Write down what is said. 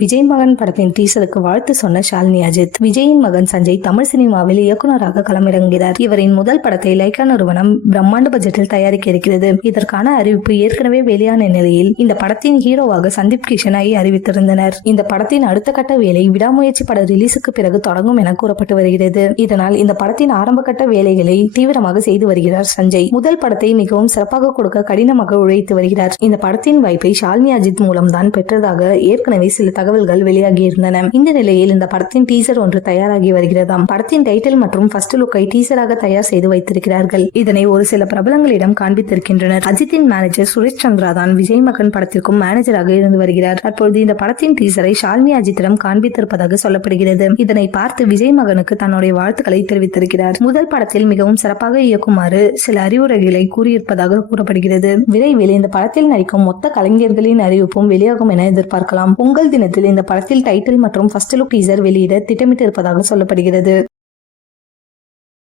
விஜய் மகன் படத்தின் டீசருக்கு வாழ்த்து சொன்ன ஷாலினி அஜித். விஜயின் மகன் சஞ்சய் தமிழ் சினிமாவில் இயக்குநராக களமிறங்குகிறார். இவரின் முதல் படத்தை லைகா நிறுவனம் பிரம்மாண்ட பட்ஜெட்டில் தயாரிக்க இருக்கிறது. இதற்கான அறிவிப்பு ஏற்கனவே வெளியான நிலையில் இந்த படத்தின் ஹீரோவாக சந்தீப் கிஷனை அறிவித்திருந்தனர். இந்த படத்தின் அடுத்த கட்ட வேலை விடாமுயற்சி பட ரிலீஸுக்கு பிறகு தொடங்கும் என கூறப்பட்டு வருகிறது. இதனால் இந்த படத்தின் ஆரம்ப கட்ட வேலைகளை தீவிரமாக செய்து வருகிறார் சஞ்சய். முதல் படத்தை மிகவும் சிறப்பாக கொடுக்க கடினமாக உழைத்து வருகிறார். இந்த படத்தின் வாய்ப்பை ஷாலினி அஜித் மூலம் தான் பெற்றதாக ஏற்கனவே சில தகவல்கள் வெளியாகி இருந்தன. இந்த நிலையில் இந்த படத்தின் டீசர் ஒன்று தயாராகி வருகிறதாம். படத்தின் டைட்டில் மற்றும் ஃபர்ஸ்ட் லுக்கை டீசராக தயார் செய்து வைத்திருக்கிறார்கள். இதனை ஒரு சில பிரபலங்களிடம் காண்பித்திருக்கின்றனர். அஜித்தின் மேனேஜர் சுரேஷ் சந்திரா தான் விஜய் மகன் படத்திற்கும் மேனேஜராக இருந்து வருகிறார். தற்பொழுது இந்த படத்தின் டீசரை ஷாலினி அஜித்திடம் காண்பித்திருப்பதாக சொல்லப்படுகிறது. இதனை பார்த்து விஜய் மகனுக்கு தன்னுடைய வாழ்த்துக்களை தெரிவித்திருக்கிறார். முதல் படத்தில் மிகவும் சிறப்பாக இயக்குமாறு சில அறிவுரைகளை கூறியிருப்பதாக கூறப்படுகிறது. விரைவில் இந்த படத்தில் நடிக்கும் மொத்த கலைஞர்களின் அறிவிப்பும் வெளியாகும் என எதிர்பார்க்கலாம். பொங்கல் தினத்தில் இந்த படத்தில் டைட்டில் மற்றும் ஃபர்ஸ்ட் லுக் டீசர் வெளியிட திட்டமிட்டு இருப்பதாக சொல்லப்படுகிறது.